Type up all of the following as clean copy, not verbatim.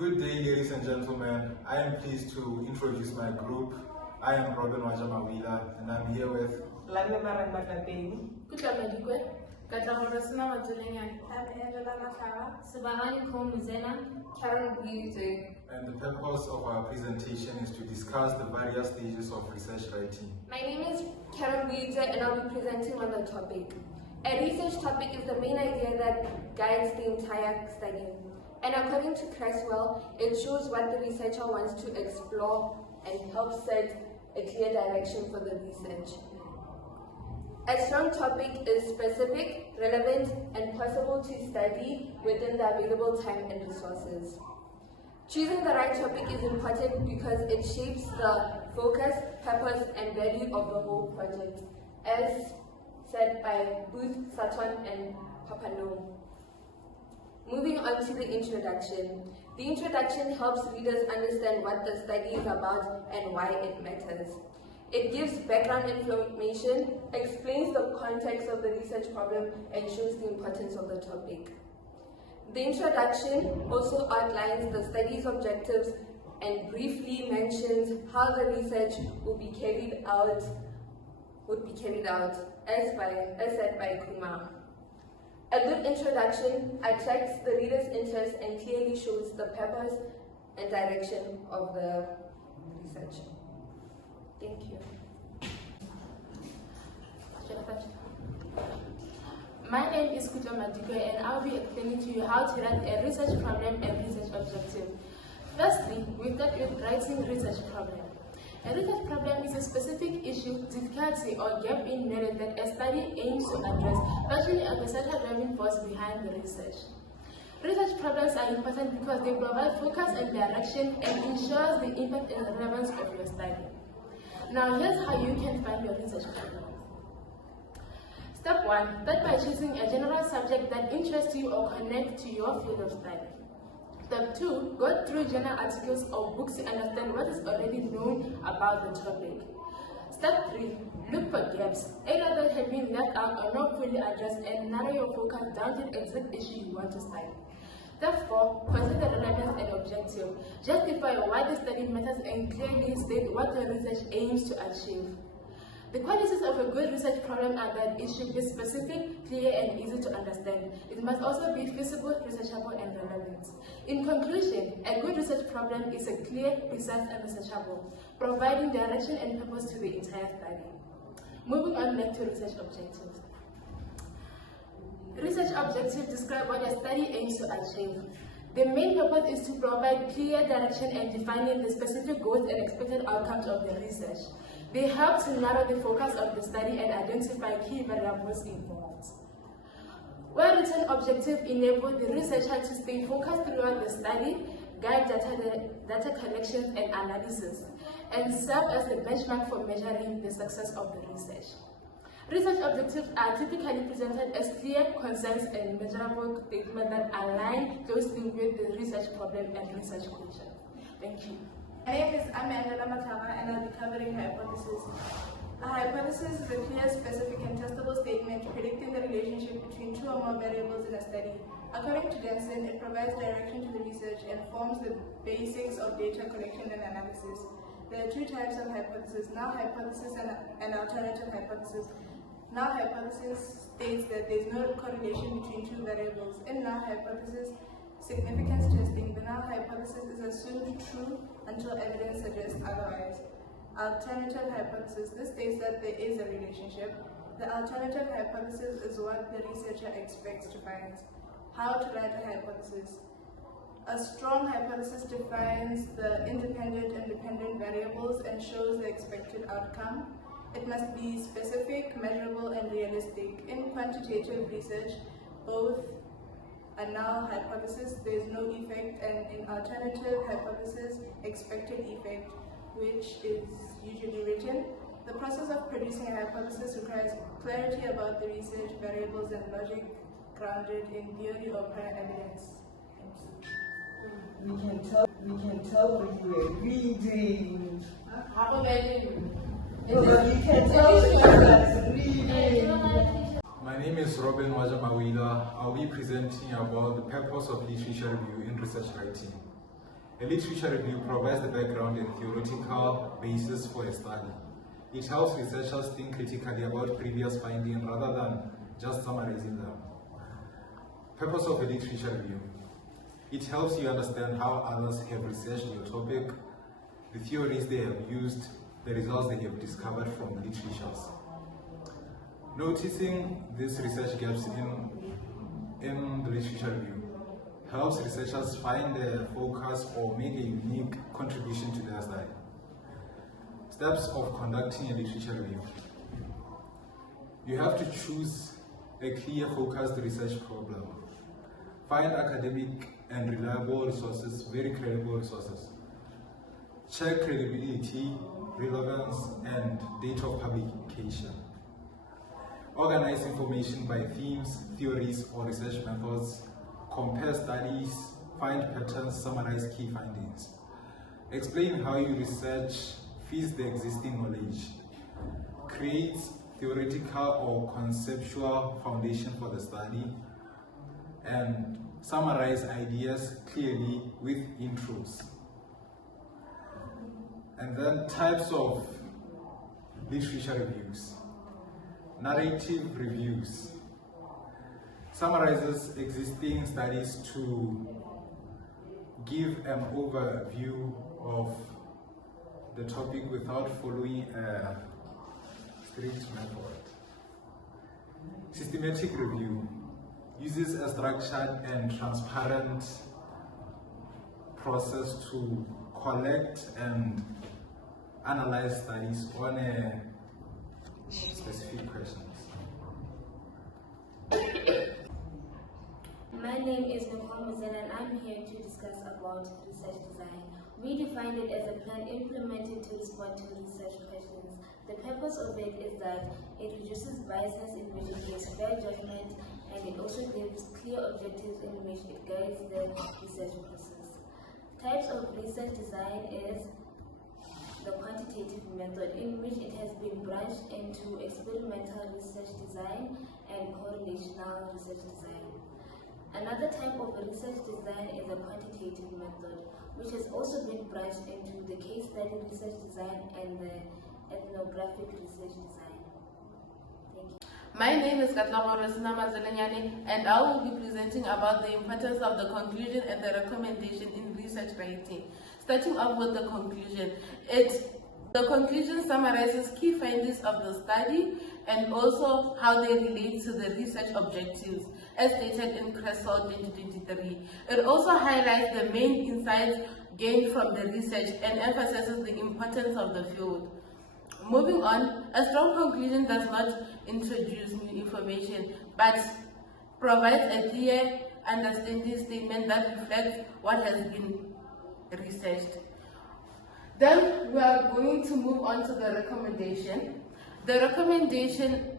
Good day, ladies and gentlemen. I am pleased to introduce my group. I am Robin Wajamawila, and I'm here with Lame Marambatapeng. Kutla Madikwe, Katamorasina Mazulengan, I'm Angela Matara. Subahani Komuzena, Karen Buize. and the purpose of our presentation is to discuss the various stages of research writing. My name is Karen Buize and I'll be presenting on the topic. A research topic is the main idea that guides the entire study. And according to Creswell, it shows what the researcher wants to explore and helps set a clear direction for the research. A strong topic is specific, relevant, and possible to study within the available time and resources. Choosing the right topic is important because it shapes the focus, purpose, and value of the whole project, as said by Booth, Sutton, and Papanou. Moving on to the introduction. The introduction helps readers understand what the study is about and why it matters. It gives background information, explains the context of the research problem, and shows the importance of the topic. The introduction also outlines the study's objectives and briefly mentions how the research would be carried out, as said by Kumar. A good introduction attracts the reader's interest and clearly shows the purpose and direction of the research. Thank you. My name is Kutla Madikwe and I'll be explaining to you how to write a research problem and research objective. Firstly, we start with writing research problem. A research problem is a specific issue, difficulty, or gap in knowledge that a study aims to address, partially as the central driving force behind the research. Research problems are important because they provide focus and direction and ensures the impact and relevance of your study. Now here's how you can find your research problem. Step 1. Start by choosing a general subject that interests you or connects to your field of study. Step 2. Go through journal articles or books to understand what is already known about the topic. Step 3. Look for gaps, either that have been left out or not fully addressed, and narrow your focus down to the exact issue you want to study. Step 4. Consider the relevance and objective. Justify why the study matters and clearly state what the research aims to achieve. The qualities of a good research problem are that it should be specific, clear, and easy to understand. It must also be feasible, researchable, and relevant. In conclusion, a good research problem is a clear, precise, and researchable, providing direction and purpose to the entire study. Moving on next to research objectives. Research objectives describe what a study aims to achieve. The main purpose is to provide clear direction and defining the specific goals and expected outcomes of the research. They help to narrow the focus of the study and identify key variables involved. Well-written objectives enable the researcher to stay focused throughout the study, guide data collection and analysis, and serve as the benchmark for measuring the success of the research. Research objectives are typically presented as clear, concise, and measurable statements that align closely with the research problem and research question. Thank you. My name is Angela Matara and I'll be covering hypothesis. A hypothesis is a clear, specific, and testable statement predicting the relationship between two or more variables in a study. According to Denson, it provides direction to the research and forms the basics of data collection and analysis. There are two types of hypothesis, null hypothesis and alternative hypothesis. Null hypothesis states that there is no correlation between two variables. In null hypothesis significance testing, the null hypothesis is assumed true until evidence suggests otherwise. Alternative hypothesis, this states that there is a relationship. The alternative hypothesis is what the researcher expects to find. How to write a hypothesis. A strong hypothesis defines the independent and dependent variables and shows the expected outcome. It must be specific, measurable, and realistic. In quantitative research, both a null hypothesis, there is no effect, and in alternative hypothesis, expected effect, which is usually written. The process of producing a hypothesis requires clarity about the research variables and logic grounded in theory or prior evidence. We can tell when you were reading. How about you? You can tell when you were reading. My name is Robin Wajamawila. I'll be presenting about the purpose of literature review in research writing. A literature review provides the background and theoretical basis for a study. It helps researchers think critically about previous findings rather than just summarizing them. Purpose of a literature review. It helps you understand how others have researched your topic, the theories they have used, the results they have discovered from the literatures. Noticing these research gaps in the literature review helps researchers find a focus or make a unique contribution to their study. Steps of conducting a literature review. You have to choose a clear, focused research problem. Find academic and reliable resources, very credible resources. Check credibility, relevance, and date of publication. Organize information by themes, theories, or research methods. Compare studies, find patterns, summarize key findings. Explain how your research fits the existing knowledge. Create theoretical or conceptual foundation for the study. And summarize ideas clearly with intros. And then types of literature reviews. Narrative reviews. Summarizes existing studies to give an overview of the topic without following a strict method. Systematic review uses a structured and transparent process to collect and analyze studies on a specific questions. My name is Nicole Mazen and I'm here to discuss about research design. We defined it as a plan implemented to respond to research questions. The purpose of it is that it reduces biases in which it gives fair judgment, and it also gives clear objectives in which it guides the research process. Types of research design is the quantitative method, in which it has been branched into experimental research design and correlational research design. Another type of research design is the quantitative method, which has also been branched into the case study research design and the ethnographic research design. Thank you. My name is Katlamo Rosina Mazelenyane, and I will be presenting about the importance of the conclusion and the recommendation in research writing. Starting off with the conclusion. The conclusion summarizes key findings of the study and also how they relate to the research objectives, as stated in CRESOL 2023. It also highlights the main insights gained from the research and emphasizes the importance of the field. Moving on, a strong conclusion does not introduce new information, but provides a clear understanding statement that reflects what has been researched. Then we are going to move on to the recommendation. The recommendation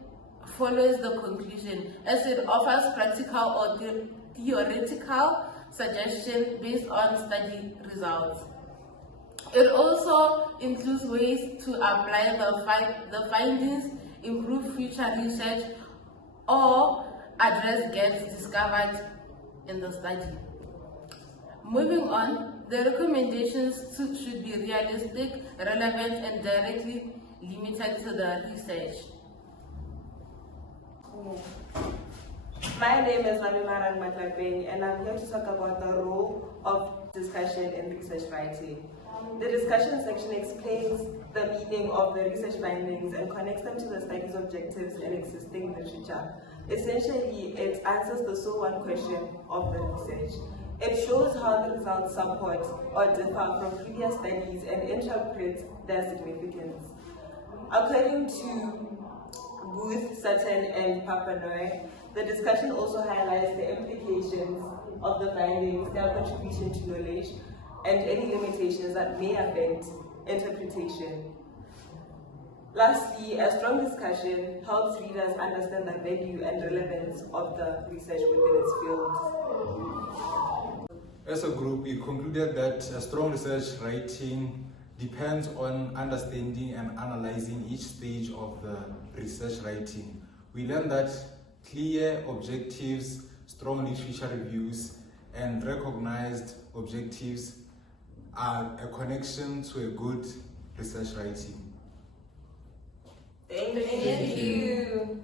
follows the conclusion, as it offers practical or theoretical suggestions based on study results. It also includes ways to apply the findings, improve future research, or address gaps discovered in the study. Moving on, the recommendations should be realistic, relevant, and directly limited to the research. My name is Namimarang Matlakbeng, and I'm here to talk about the role of discussion in research writing. The discussion section explains the meaning of the research findings and connects them to the study's objectives and existing literature. Essentially, it answers the so what question of the research. It shows how the results support or differ from previous studies and interprets their significance. According to Booth, Sutton, and Papanoi, the discussion also highlights the implications of the findings, their contribution to knowledge, and any limitations that may affect interpretation. Lastly, a strong discussion helps readers understand the value and relevance of the research within its field. As a group, we concluded that a strong research writing depends on understanding and analyzing each stage of the research writing. We learned that clear objectives, strong literature reviews, and recognized objectives are a connection to a good research writing. Thank you.